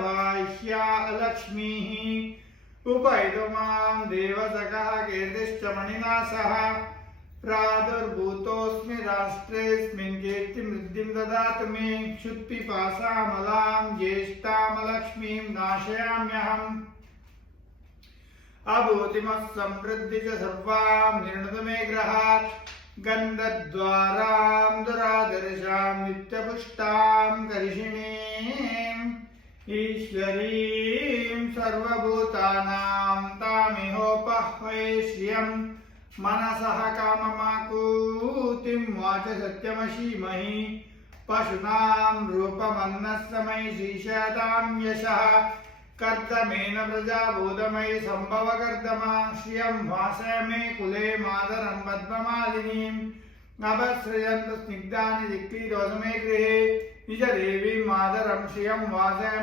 बाह्या लक्ष्मीः उपैतु मां देवसखः कीर्तिश्च मणिना सह प्रादुर्भूतोऽस्मि राष्ट्रेऽस्मिन् कीर्तिमृद्धिं ददातु मे क्षुत्पिपासामलां ज्येष्ठामलक्ष्मीं नाशयाम्यहम् अभूतिमः समृद्धि च सर्वां निर्णुत मे गृहात् गन्धद्वारां दुरादर्शां नित्यपुष्टां करिषिणीम् ईश्वरीं सर्वभूतानां तामिहोपह्वये श्रियं मनसः काममाकूतिं वाच सत्यमशीमहि पशूनां रूपमन्नस्समयि शीशतां यशः कर्दमेन प्रजा बोधमयि संभव कर्दमा श्रियं वासय मे कुले मातरं पद्ममालिनीं नभस्रजन्तु स्निग्धानि दिक्लीदोषमे गृहे निज देवीं मातरं श्रियं वासय